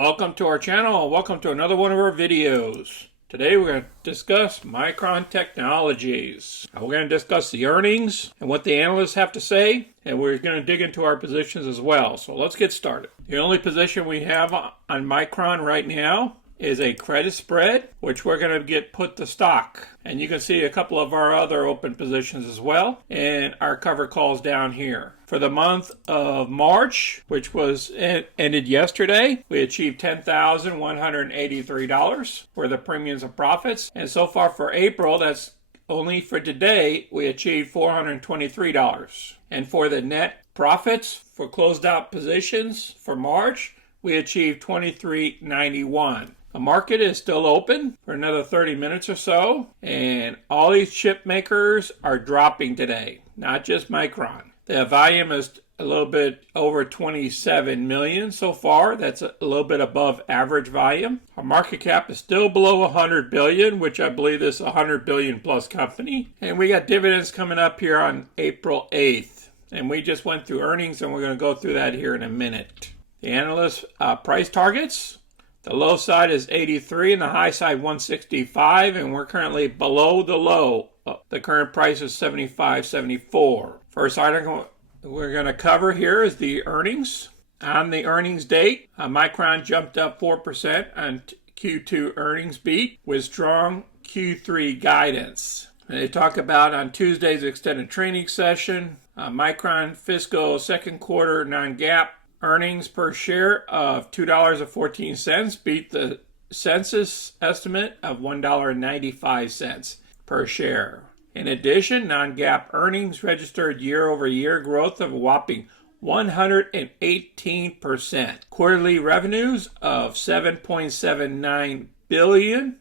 Welcome to our channel. Welcome to another one of our videos. Today we're going to discuss Micron Technologies. We're going to discuss the earnings and what the analysts have to say, and we're going to dig into our positions as well. So let's get started. The only position we have on Micron right now is a credit spread, which we're going to put to stock. And you can see a couple of our other open positions as well, and our cover calls down here. For the month of March, which was ended yesterday, we achieved $10,183 for the premiums and profits. And so far for April, that's only for today, we achieved $423. And for the net profits for closed out positions for March, we achieved $23.91. The market is still open for another 30 minutes or so, and all these chip makers are dropping today, not just Micron. The volume is a little bit over 27 million so far. That's a little bit above average volume. Our market cap is still below 100 billion, which I believe is a 100 billion plus company. And we got dividends coming up here on April 8th. And we just went through earnings, and we're going to go through that here in a minute. The analyst price targets. The low side is 83 and the high side 165, and we're currently below the low. The current price is 75.74. First item we're going to cover here is the earnings. On the earnings date, Micron jumped up 4% on Q2 earnings beat with strong Q3 guidance. They talk about on Tuesday's extended training session, Micron fiscal second quarter non-GAAP earnings per share of $2.14 beat the census estimate of $1.95 per share. In addition, non-GAAP earnings registered year-over-year growth of a whopping 118%. Quarterly revenues of $7.79 billion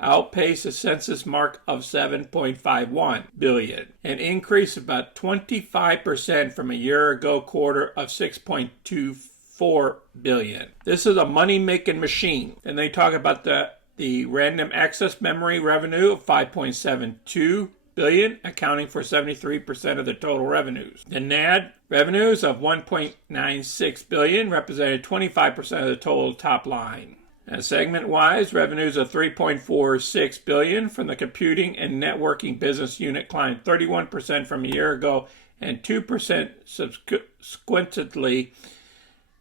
outpaced the census mark of $7.51 billion, an increase of about 25% from a year ago quarter of $6.24 billion. This is a money-making machine. And they talk about the random access memory revenue of $5.72 billion, accounting for 73% of the total revenues. The NAND revenues of $1.96 billion represented 25% of the total top line. Segment-wise, revenues of $3.46 billion from the computing and networking business unit climbed 31% from a year ago and 2% subsequently.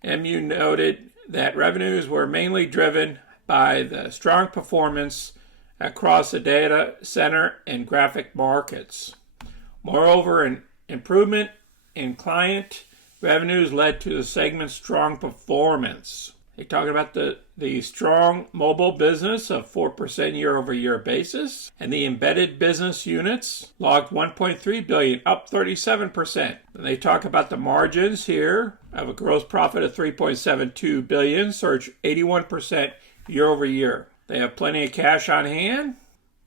MU noted that revenues were mainly driven by the strong performance across the data center and graphic markets. Moreover, an improvement in client revenues led to the segment's strong performance. They talk about the strong mobile business of 4% year-over-year basis, and the embedded business units logged $1.3 billion, up 37%. And they talk about the margins here of a gross profit of $3.72 billion, surged 81% year-over-year. They have plenty of cash on hand.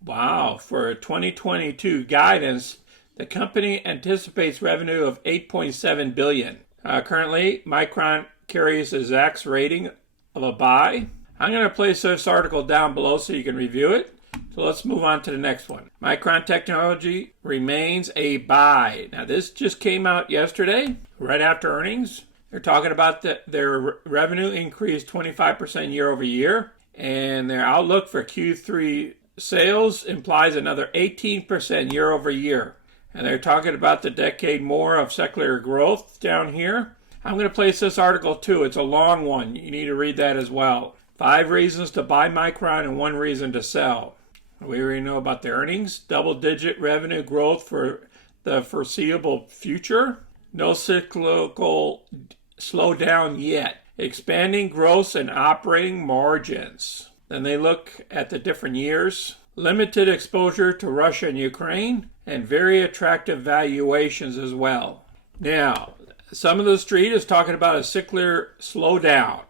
Wow, for 2022 guidance, the company anticipates revenue of $8.7 billion. Currently, Micron carries a Zacks rating of a buy. I'm going to place this article down below so you can review it. So let's move on to the next one. Micron Technology remains a buy. Now this just came out yesterday, right after earnings. They're talking about their revenue increased 25% year over year, and their outlook for Q3 sales implies another 18% year over year. And they're talking about the decade more of secular growth down here. I'm going to place this article too. It's a long one. You need to read that as well. 5 reasons to buy Micron and 1 reason to sell. We already know about the earnings. Double-digit revenue growth for the foreseeable future. No cyclical slowdown yet. Expanding gross and operating margins. Then they look at the different years. Limited exposure to Russia and Ukraine. And very attractive valuations as well. Now, some of the street is talking about a cyclical slowdown.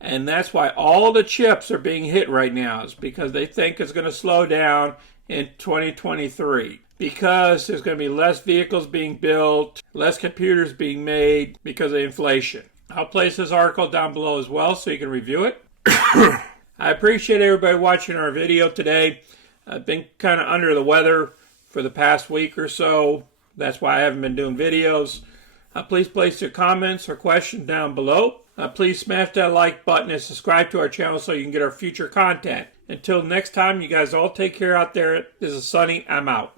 And that's why all the chips are being hit right now, is because they think it's going to slow down in 2023. Because there's going to be less vehicles being built, less computers being made because of inflation. I'll place this article down below as well so you can review it. I appreciate everybody watching our video today. I've been kind of under the weather for the past week or so. That's why I haven't been doing videos. Please place your comments or questions down below. Please smash that like button and subscribe to our channel so you can get our future content. Until next time, you guys all take care out there. This is Sonny. I'm out.